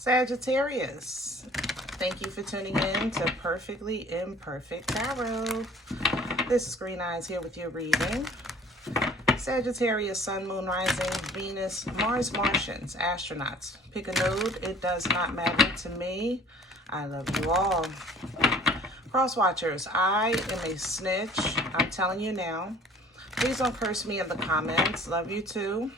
Sagittarius, thank you for tuning in to Perfectly Imperfect Tarot. This is Green Eyes here with your reading. Sagittarius, Sun, Moon, Rising, Venus, Mars, Martians, astronauts. Pick a node. It does not matter to me. I love you all. Cross watchers, I am a snitch. I'm telling you now. Please don't curse me in the comments. Love you too.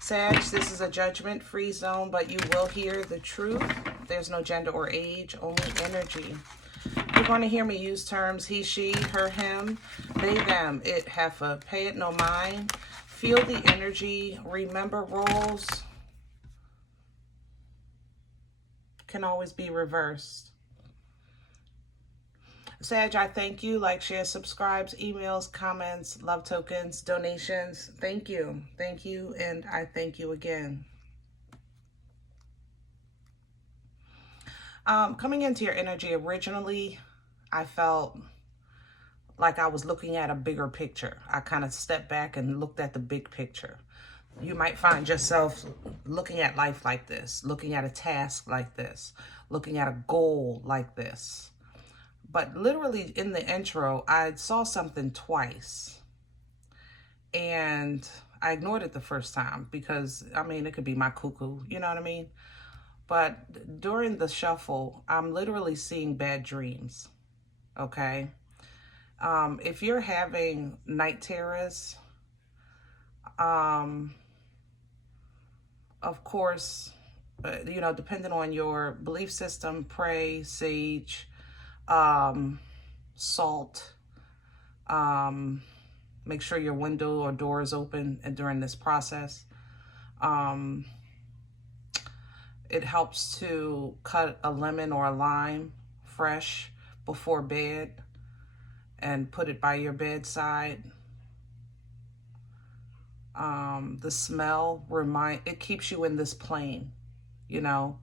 Sag, this is a judgment-free zone, but you will hear the truth. There's no gender or age, only energy. You're going to hear me use terms he, she, her, him, they, them, it, heifer, pay it no mind. Feel the energy. Remember, roles can always be reversed. Sag, I thank you. Like, share, subscribes, emails, comments, love tokens, donations. Thank you. Thank you. And I thank you again. Coming into your energy, originally, I felt like I was looking at a bigger picture. I kind of stepped back and looked at the big picture. You might find yourself looking at life like this, looking at a task like this, looking at a goal like this. But literally in the intro, I saw something twice. And I ignored it the first time because, I mean, it could be my cuckoo, you know what I mean? But during the shuffle, I'm literally seeing bad dreams, okay? If you're having night terrors, of course, you know, depending on your belief system, pray, sage, salt, make sure your window or door is open during this process. It helps to cut a lemon or a lime fresh before bed and put it by your bedside. The smell it keeps you in this plane, you know.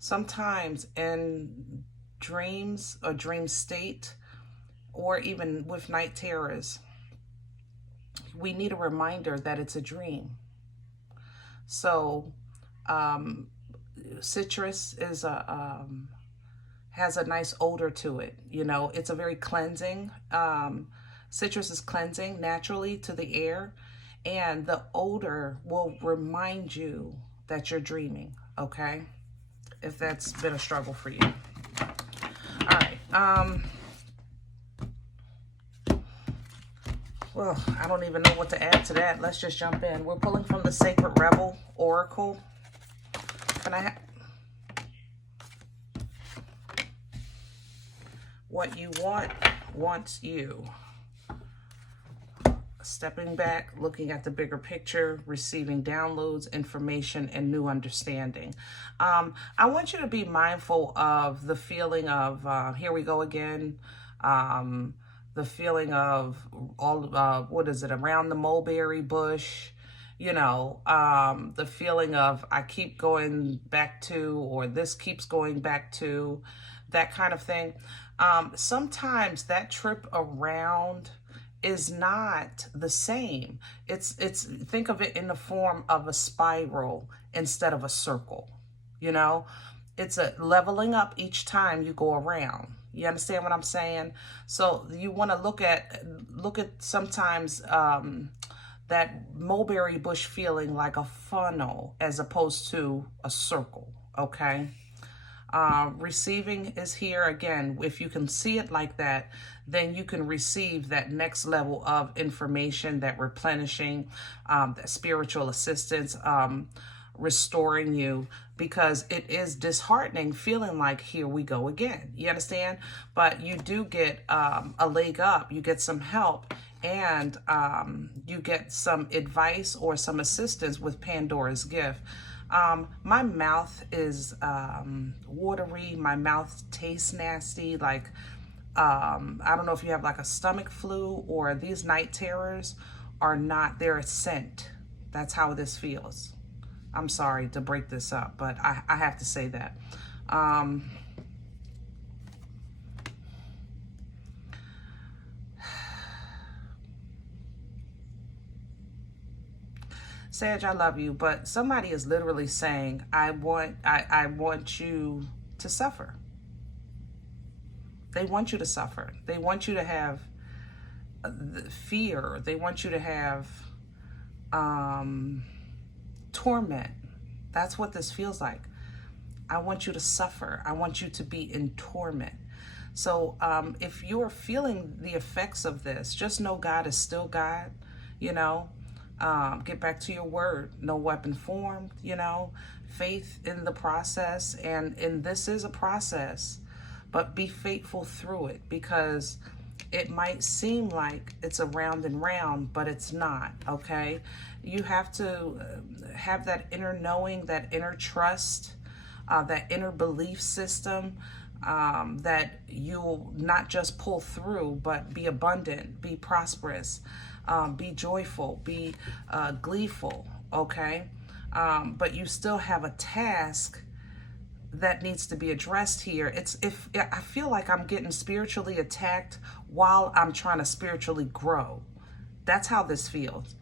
Sometimes in dreams or dream state, or even with night terrors, we need a reminder that it's a dream. So citrus is has a nice odor to it, you know. It's a very cleansing. Citrus is cleansing naturally to the air, and the odor will remind you that you're dreaming, okay, if that's been a struggle for you. All right. Well, I don't even know what to add to that. Let's just jump in. We're pulling from the Sacred Rebel Oracle. Can I what you want wants you. Stepping back, looking at the bigger picture, receiving downloads, information, and new understanding. I want you to be mindful of the feeling of, here we go again, the feeling of all, what is it, around the mulberry bush, you know, the feeling of I keep going back to, or this keeps going back to, that kind of thing. Sometimes that trip around is not the same. It's think of it in the form of a spiral instead of a circle, you know? It's a leveling up each time you go around. You understand what I'm saying? So you want to look at sometimes that mulberry bush feeling like a funnel as opposed to a circle, okay? Receiving is here again. If you can see it like that, then you can receive that next level of information, that replenishing, that spiritual assistance, restoring you, because it is disheartening feeling like here we go again. You understand? But you do get a leg up, you get some help, and you get some advice or some assistance with Pandora's gift. My mouth is watery. My mouth tastes nasty. Like, I don't know if you have like a stomach flu, or these night terrors are not, they're a scent. That's how this feels. I'm sorry to break this up, but I have to say that. Sag, I love you, but somebody is literally saying, I want you to suffer. They want you to suffer. They want you to have fear. They want you to have torment. That's what this feels like. I want you to suffer. I want you to be in torment. So if you're feeling the effects of this, just know God is still God, you know. Get back to your word. No weapon formed, you know. Faith in the process. And this is a process. But be faithful through it, because it might seem like it's a round and round, but it's not, okay? You have to have that inner knowing, that inner trust, that inner belief system, that you'll not just pull through, but be abundant, be prosperous, be joyful, be gleeful, okay? But you still have a task that needs to be addressed here. If I feel like I'm getting spiritually attacked while I'm trying to spiritually grow. That's how this feels.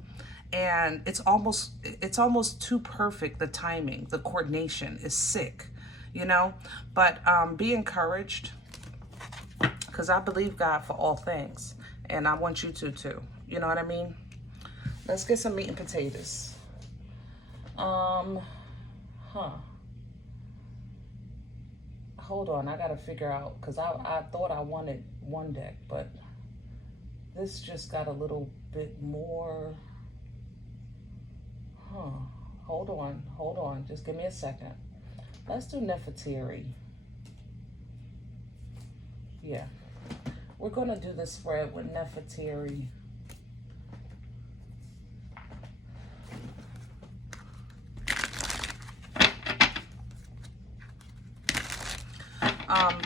And it's almost too perfect. The timing, the coordination is sick, you know. But be encouraged, because I believe God for all things, and I want you to too. You know what I mean? Let's get some meat and potatoes. Hold on, I gotta figure out, because I thought I wanted one deck, but this just got a little bit more. Hold on, just give me a second. Let's do Nefertari. Yeah, we're gonna do this spread with Nefertari.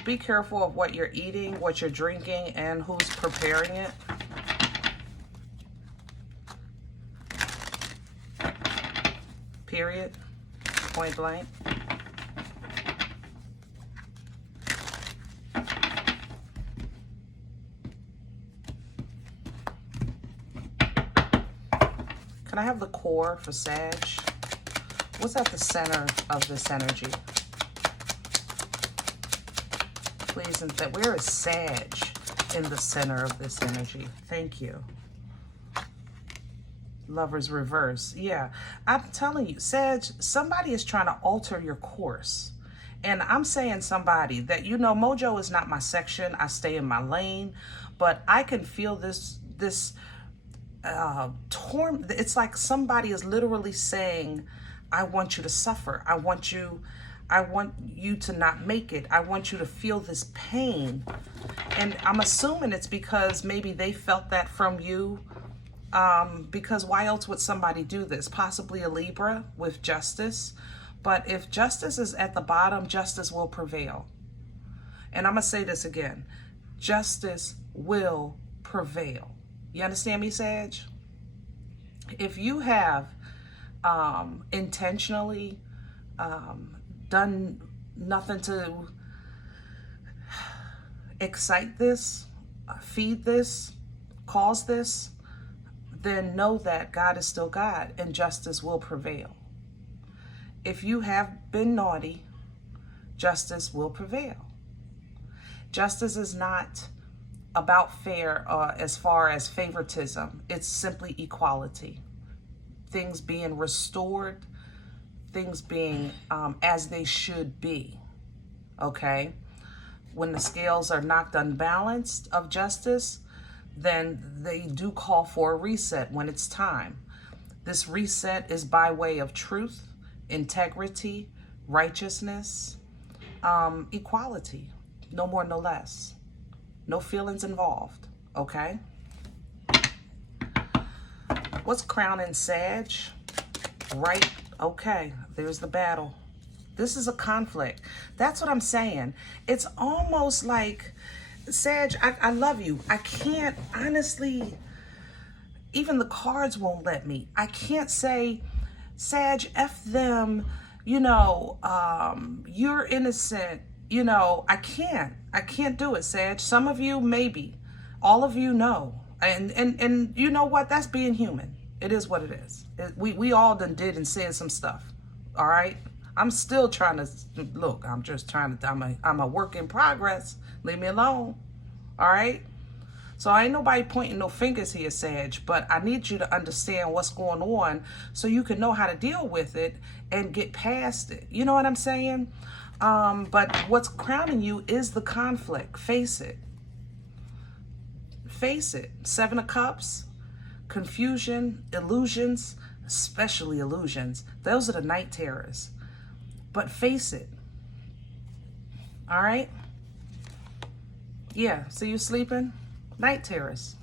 Be careful of what you're eating, what you're drinking, and who's preparing it. Period. Point blank. Can I have the core for Sag? What's at the center of this energy? Please, and that where is Sag in the center of this energy? Thank you. Lover's reverse. Yeah, I'm telling you, Sag, somebody is trying to alter your course. And I'm saying somebody that, you know, Mojo is not my section. I stay in my lane, but I can feel this it's like somebody is literally saying, I want you to suffer. I want you to not make it. I want you to feel this pain. And I'm assuming it's because maybe they felt that from you. Because why else would somebody do this? Possibly a Libra with justice. But if justice is at the bottom, justice will prevail. And I'm going to say this again. Justice will prevail. You understand me, Sag? If you have intentionally done nothing to excite this, feed this, cause this, then know that God is still God and justice will prevail. If you have been naughty, justice will prevail. Justice is not about fair as far as favoritism. It's simply equality. Things being restored, things being as they should be, okay? When the scales are knocked unbalanced of justice, then they do call for a reset when it's time. This reset is by way of truth, integrity, righteousness, equality, no more, no less. No feelings involved, okay? What's crowning Sag? Right, okay, there's the battle. This is a conflict. That's what I'm saying. It's almost like, Sag, I love you. I can't, honestly, even the cards won't let me. I can't say, Sag, F them, you know, you're innocent. You know, I can't do it, Sag. Some of you, maybe. All of you, no. And you know what? That's being human. It is what it is. We all done did and said some stuff. All right. I'm still trying to look. I'm just trying to. I'm a work in progress. Leave me alone. All right. So I ain't nobody pointing no fingers here, Sag, but I need you to understand what's going on so you can know how to deal with it and get past it. You know what I'm saying? But what's crowning you is the conflict. Face it. Face it. 7 of Cups, confusion, illusions, especially illusions. Those are the night terrors. But face it. All right? Yeah, so you sleeping? Night terrors.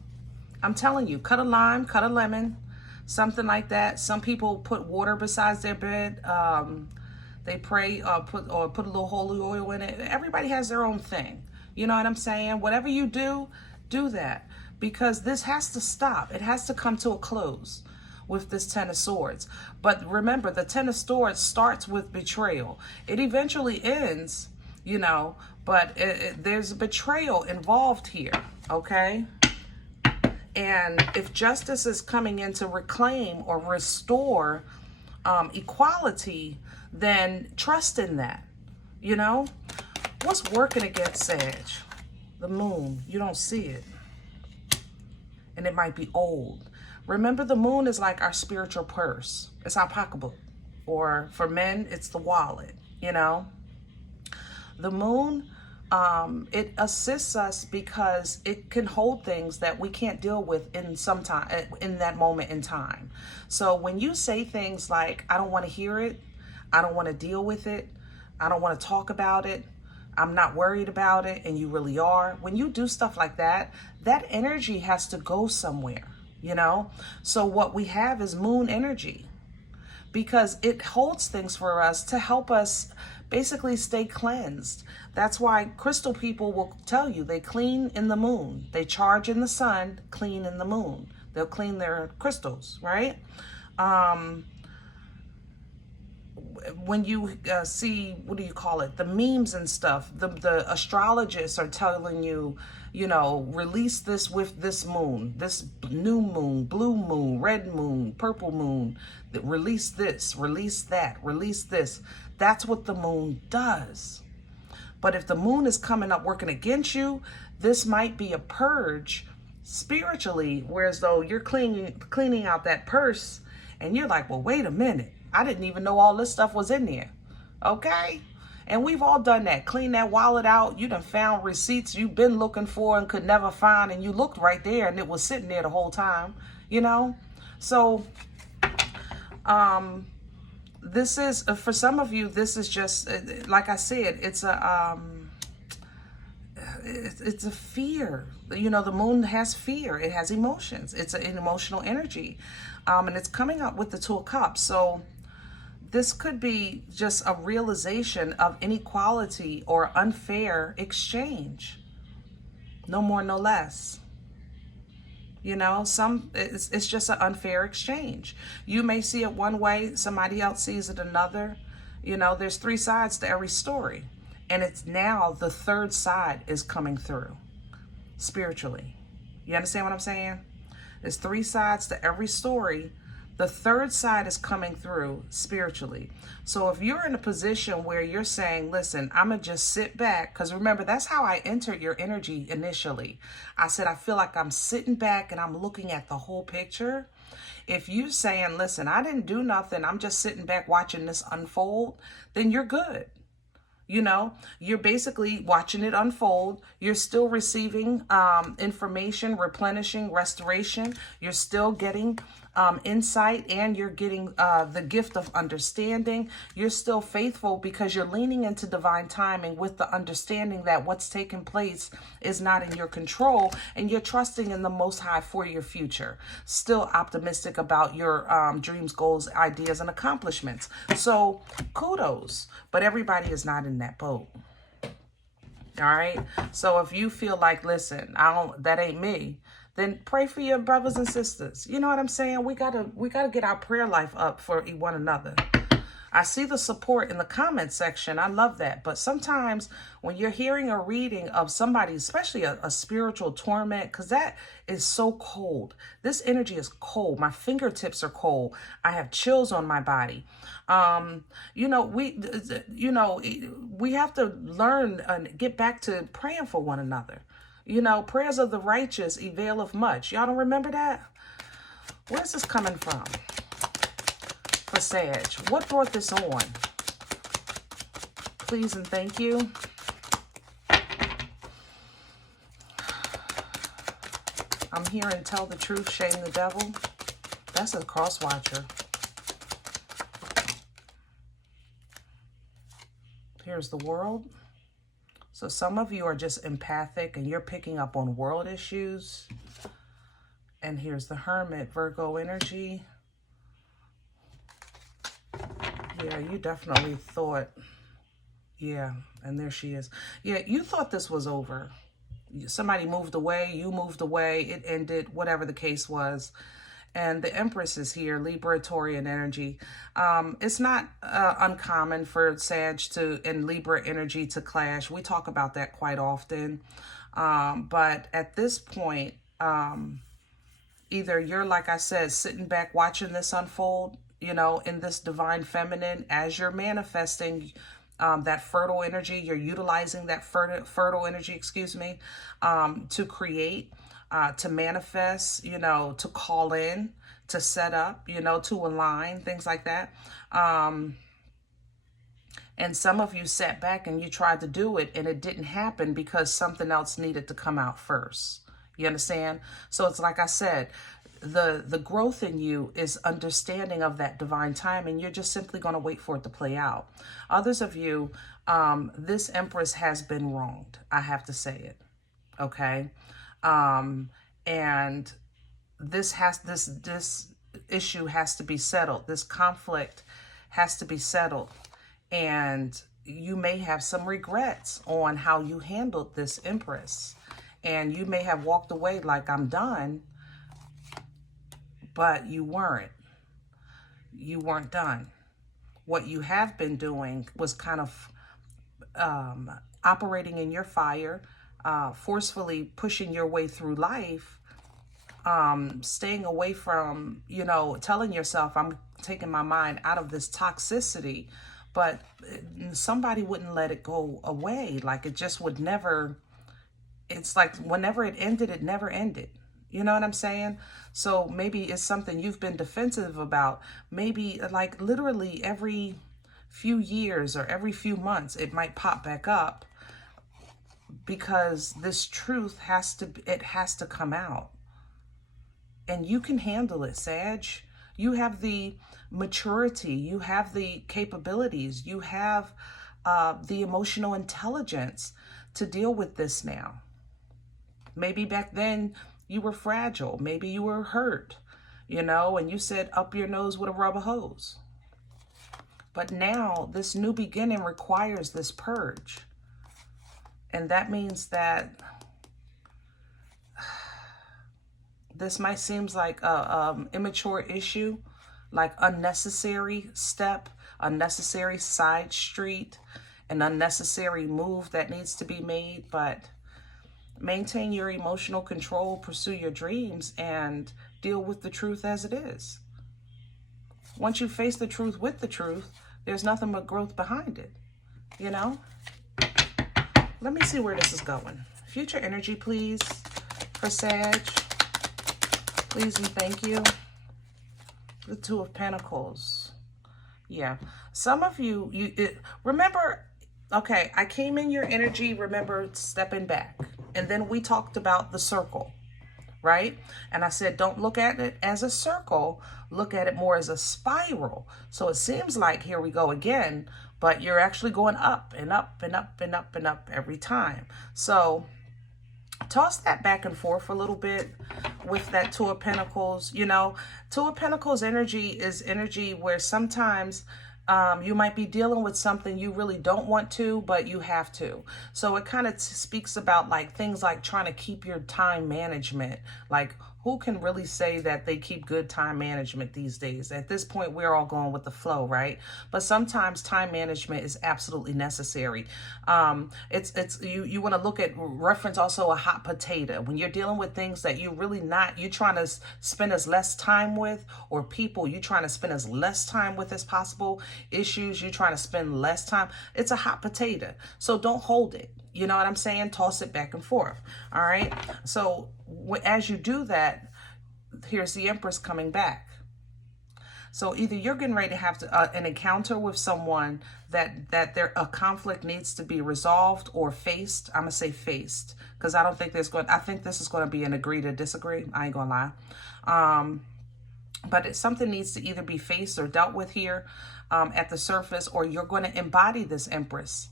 I'm telling you, cut a lime, cut a lemon, something like that. Some people put water besides their bed. They pray, put a little holy oil in it. Everybody has their own thing. You know what I'm saying? Whatever you do, do that. Because this has to stop. It has to come to a close with this 10 of Swords. But remember, the 10 of Swords starts with betrayal. It eventually ends, you know, but there's a betrayal involved here, okay? And if justice is coming in to reclaim or restore equality, then trust in that, you know? What's working against Sag? The moon. You don't see it. And it might be old. Remember, the moon is like our spiritual purse. It's our pocketbook. Or for men, it's the wallet, you know? The moon, it assists us because it can hold things that we can't deal with in that moment in time. So when you say things like, I don't want to hear it, I don't want to deal with it, I don't want to talk about it, I'm not worried about it, and you really are. When you do stuff like that, that energy has to go somewhere, you know? So what we have is moon energy, because it holds things for us to help us basically stay cleansed. That's why crystal people will tell you they clean in the moon. They charge in the sun, clean in the moon. They'll clean their crystals, right? When you see, what do you call it? The memes and stuff, the astrologists are telling you, you know, release this with this moon, this new moon, blue moon, red moon, purple moon, release this, release that, release this. That's what the moon does. But if the moon is coming up working against you, this might be a purge spiritually, whereas though you're cleaning out that purse and you're like, well, wait a minute. I didn't even know all this stuff was in there. Okay? And we've all done that. Clean that wallet out. You done found receipts you've been looking for and could never find, and you looked right there and it was sitting there the whole time, you know? So, this is, for some of you, this is just, like I said, it's a fear. You know, the moon has fear. It has emotions. It's an emotional energy. And it's coming up with the 2 of Cups. So this could be just a realization of inequality or unfair exchange. No more, no less. You know, it's just an unfair exchange. You may see it one way, somebody else sees it another. You know, there's 3 sides to every story. And it's now the 3rd side is coming through spiritually. You understand what I'm saying? There's 3 sides to every story. The 3rd side is coming through spiritually. So if you're in a position where you're saying, listen, I'm going to just sit back, because remember, that's how I entered your energy initially. I said, I feel like I'm sitting back and I'm looking at the whole picture. If you're saying, listen, I didn't do nothing, I'm just sitting back watching this unfold, then you're good. You know, you're basically watching it unfold. You're still receiving information, replenishing, restoration. You're still getting insight, and you're getting the gift of understanding. You're still faithful because you're leaning into divine timing with the understanding that what's taking place is not in your control, and you're trusting in the Most High for your future. Still optimistic about your dreams, goals, ideas, and accomplishments. So kudos, but everybody is not in that boat. All right. So if you feel like, listen, that ain't me, then pray for your brothers and sisters. You know what I'm saying? We gotta get our prayer life up for one another. I see the support in the comment section. I love that. But sometimes when you're hearing a reading of somebody, especially a spiritual torment, because that is so cold. This energy is cold. My fingertips are cold. I have chills on my body. We have to learn and get back to praying for one another. Prayers of the righteous availeth much. Y'all don't remember that? Where's this coming from? For Sag, what brought this on? Please and thank you. I'm hearing tell the truth, shame the devil. That's a cross watcher. Here's the world. So some of you are just empathic and you're picking up on world issues. And here's the Hermit, Virgo energy. Yeah, you definitely thought, yeah, and there she is. Yeah, you thought this was over. Somebody moved away, you moved away, it ended, whatever the case was. And the Empress is here, Libra, Taurian energy. It's not uncommon for Sag and Libra energy to clash. We talk about that quite often. But at this point, either you're, like I said, sitting back watching this unfold, in this divine feminine, as you're manifesting that fertile energy, you're utilizing that fertile energy, to create, to manifest, to call in, to set up, to align, things like that. And some of you sat back and you tried to do it and it didn't happen because something else needed to come out first. You understand? So it's like I said, the growth in you is understanding of that divine time, and you're just simply going to wait for it to play out. Others of you, this Empress has been wronged. I have to say it. Okay. And this issue has to be settled. This conflict has to be settled. And you may have some regrets on how you handled this Empress. And you may have walked away like, I'm done. But you weren't. You weren't done. What you have been doing was kind of operating in your fire, forcefully pushing your way through life, staying away from, telling yourself, I'm taking my mind out of this toxicity, but somebody wouldn't let it go away. Like it just would never, it's like whenever it ended, it never ended. You know what I'm saying? So maybe it's something you've been defensive about. Maybe like literally every few years or every few months, it might pop back up because this truth has to come out. And you can handle it, Sag. You have the maturity, you have the capabilities, you have the emotional intelligence to deal with this now. Maybe back then you were fragile. Maybe you were hurt, and you said up your nose with a rubber hose. But now this new beginning requires this purge. And that means that this might seem like a immature issue, like unnecessary step, unnecessary side street, an unnecessary move that needs to be made, but maintain your emotional control, pursue your dreams, and deal with the truth as it is. Once you face the truth with the truth, there's nothing but growth behind it, Let me see where this is going. Future energy, please, for Sag. Please and thank you. The Two of Pentacles. Yeah. Some of you, remember, okay, I came in your energy, remember stepping back. And then we talked about the circle, right? And I said, don't look at it as a circle. Look at it more as a spiral. So it seems like, here we go again, but you're actually going up and up and up and up and up every time. So toss that back and forth a little bit with that Two of Pentacles. Two of Pentacles energy is energy where sometimes you might be dealing with something you really don't want to, but you have to. So it kind of speaks about like things like trying to keep your time management, like Who can really say that they keep good time management these days? At this point, we're all going with the flow, right? But sometimes time management is absolutely necessary. You want to look at, reference also a hot potato. When you're dealing with things that you're trying to spend as less time with, or people you're trying to spend as less time with as possible, issues you're trying to spend less time, it's a hot potato. So don't hold it. You know what I'm saying? Toss it back and forth. All right. So as you do that, here's the Empress coming back. So either you're getting ready to have an encounter with someone that a conflict needs to be resolved or faced. I'm gonna say faced, because I think this is going to be an agree to disagree. I ain't gonna lie. But something needs to either be faced or dealt with here at the surface, or you're going to embody this Empress.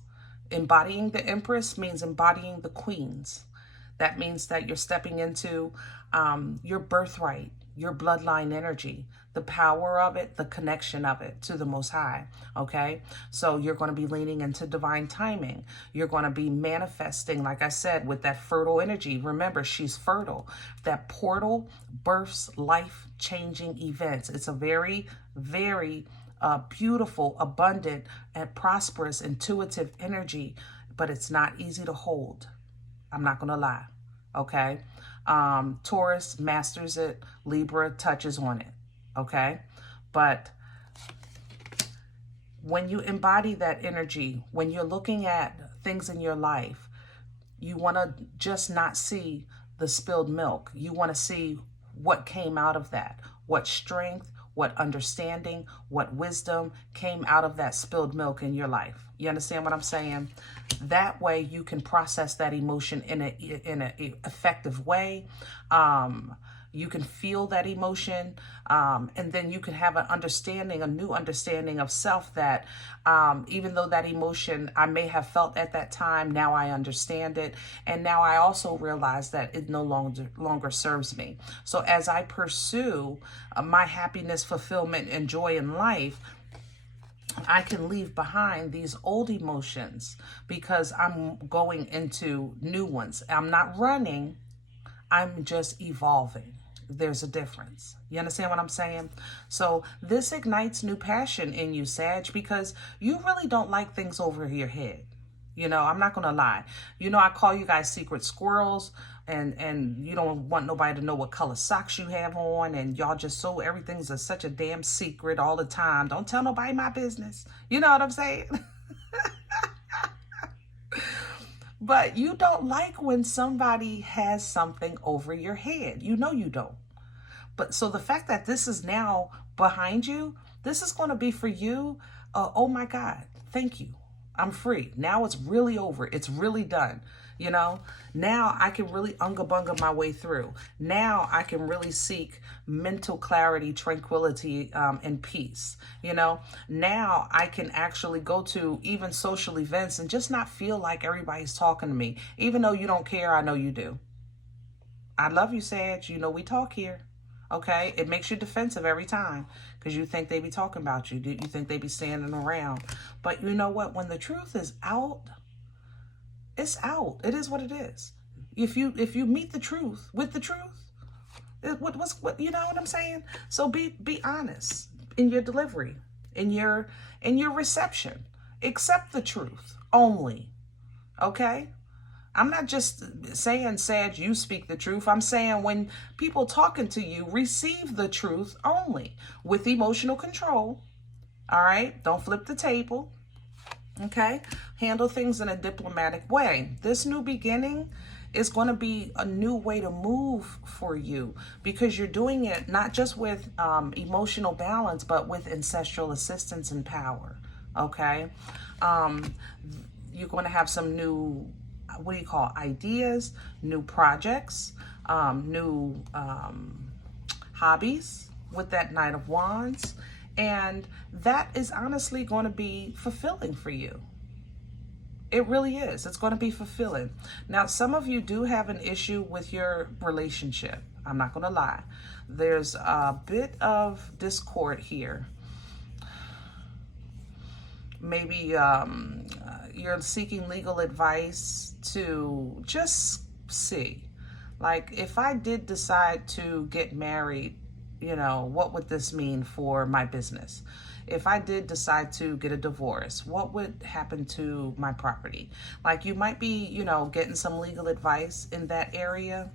Embodying the Empress means embodying the queens. That means that you're stepping into your birthright, your bloodline energy, the power of it, the connection of it to the Most High, okay? So you're going to be leaning into divine timing. You're going to be manifesting, like I said, with that fertile energy. Remember, she's fertile. That portal births life-changing events. It's a very, very beautiful, abundant, and prosperous, intuitive energy, but it's not easy to hold. I'm not going to lie, okay? Taurus masters it. Libra touches on it, okay? But when you embody that energy, when you're looking at things in your life, you want to just not see the spilled milk. You want to see what came out of that, what strength, what understanding, what wisdom came out of that spilled milk in your life. You understand what I'm saying? That way you can process that emotion in an effective way. You can feel that emotion, and then you can have an understanding, a new understanding of self, that even though that emotion I may have felt at that time, now I understand it. And now I also realize that it no longer serves me. So as I pursue my happiness, fulfillment, and joy in life, I can leave behind these old emotions because I'm going into new ones. I'm not running. I'm just evolving. There's a difference. You understand what I'm saying? So this ignites new passion in you, Sag, because you really don't like things over your head. You know, I'm not going to lie. You know, I call you guys secret squirrels, and you don't want nobody to know what color socks you have on, and y'all just everything's such a damn secret all the time. Don't tell nobody my business. You know what I'm saying? But you don't like when somebody has something over your head. You know you don't. But so the fact that this is now behind you, this is going to be for you. Oh my God, thank you. I'm free. Now it's really over. It's really done. You know, now I can really unga bunga my way through. Now I can really seek mental clarity, tranquility, and peace. You know, now I can actually go to even social events and just not feel like everybody's talking to me. Even though you don't care, I know you do. I love you, Sag. You know, we talk here. Okay, it makes you defensive every time because you think they be talking about you. You think they be standing around. But you know what? When the truth is out, it's out. It is what it is. If you meet the truth with the truth, what you know what I'm saying? So be honest in your delivery, in your reception. Accept the truth only. Okay? I'm not just saying, Sag, you speak the truth. I'm saying when people talking to you, receive the truth only with emotional control. All right? Don't flip the table. Okay? Handle things in a diplomatic way. This new beginning is going to be a new way to move for you because you're doing it not just with emotional balance, but with ancestral assistance and power. Okay? You're going to have some new, what do you call, ideas, new projects, new hobbies with that Knight of Wands. And that is honestly going to be fulfilling for you. It really is. It's going to be fulfilling. Now, some of you do have an issue with your relationship. I'm not going to lie. There's a bit of discord here. Maybe you're seeking legal advice to just see. Like, if I did decide to get married, you know, what would this mean for my business? If I did decide to get a divorce, what would happen to my property? Like, you might be, you know, getting some legal advice in that area.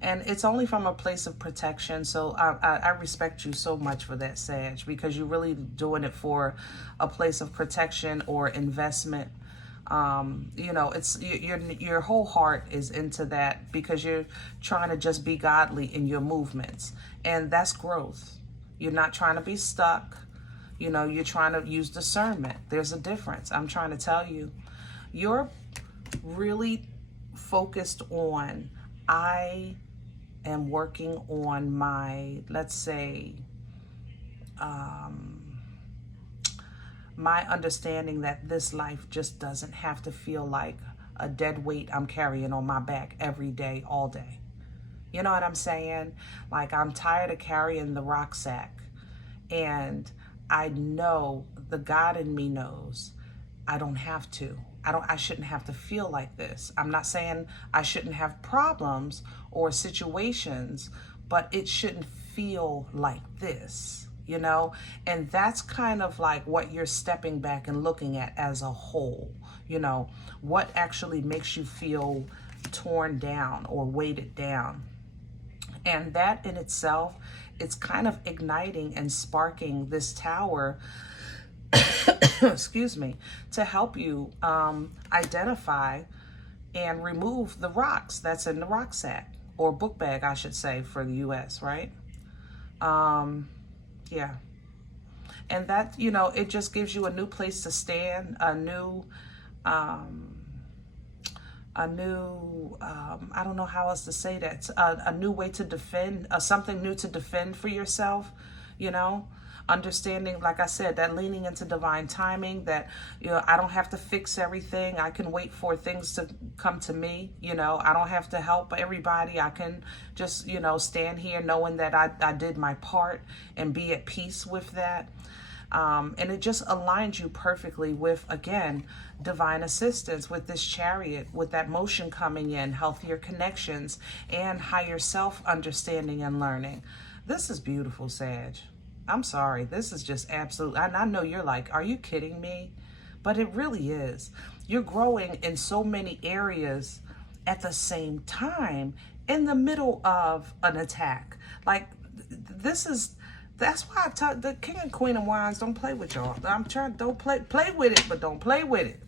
And it's only from a place of protection. So I respect you so much for that, Sag, because you're really doing it for a place of protection or investment. You know, it's your whole heart is into that because you're trying to just be godly in your movements. And that's growth. You're not trying to be stuck. You know, you're trying to use discernment. There's a difference. I'm trying to tell you. You're really focused on, I am working on my, let's say, my understanding that this life just doesn't have to feel like a dead weight I'm carrying on my back every day, all day. You know what I'm saying? Like, I'm tired of carrying the rucksack. And I know, the God in me knows, I don't have to. I shouldn't have to feel like this. I'm not saying I shouldn't have problems or situations, but it shouldn't feel like this, you know? And that's kind of like what you're stepping back and looking at as a whole, you know, what actually makes you feel torn down or weighted down. And that in itself, it's kind of igniting and sparking this tower, excuse me, to help you identify and remove the rocks that's in the rucksack, or book bag, I should say, for the U.S., right? Yeah. And that, you know, it just gives you a new place to stand, a new, I don't know how else to say that, a new way to defend, something new to defend for yourself, you know, understanding, like I said, that leaning into divine timing, that, you know, I don't have to fix everything. I can wait for things to come to me. You know, I don't have to help everybody. I can just, you know, stand here knowing that I did my part and be at peace with that. And it just aligns you perfectly with, again, divine assistance, with this Chariot, with that motion coming in, healthier connections, and higher self-understanding and learning. This is beautiful, Sag. I'm sorry. This is just absolute. And I know you're like, are you kidding me? But it really is. You're growing in so many areas at the same time in the middle of an attack. Like, this is... That's why I tell the King and Queen of Wands, don't play with y'all. I'm trying, don't play with it, but don't play with it.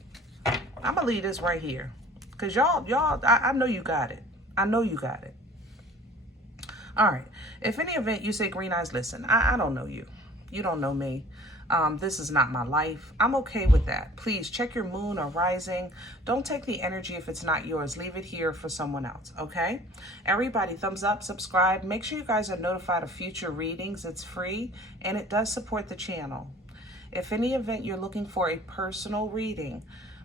I'm gonna leave this right here, cause y'all, I know you got it. I know you got it. All right. If any event you say, Green Eyes, listen, I don't know you. You don't know me. This is not my life. I'm okay with that. Please check your moon or rising. Don't take the energy if it's not yours. Leave it here for someone else, okay? Everybody, thumbs up, subscribe. Make sure you guys are notified of future readings. It's free, and it does support the channel. If any event you're looking for a personal reading,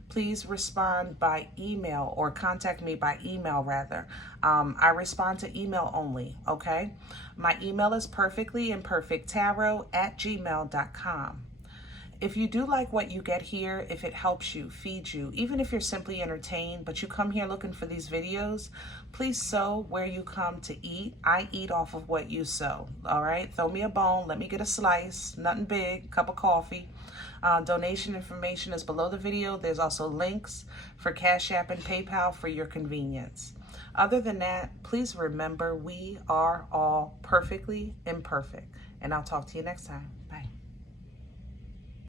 please respond by email, or contact me by email, rather. I respond to email only, okay? My email is perfectlyimperfecttarot@gmail.com. If you do like what you get here, if it helps you, feeds you, even if you're simply entertained, but you come here looking for these videos, please sow where you come to eat. I eat off of what you sow, all right? Throw me a bone, let me get a slice, nothing big, cup of coffee. Donation information is below the video. There's also links for CashApp and PayPal for your convenience. Other than that, please remember, we are all perfectly imperfect. And I'll talk to you next time.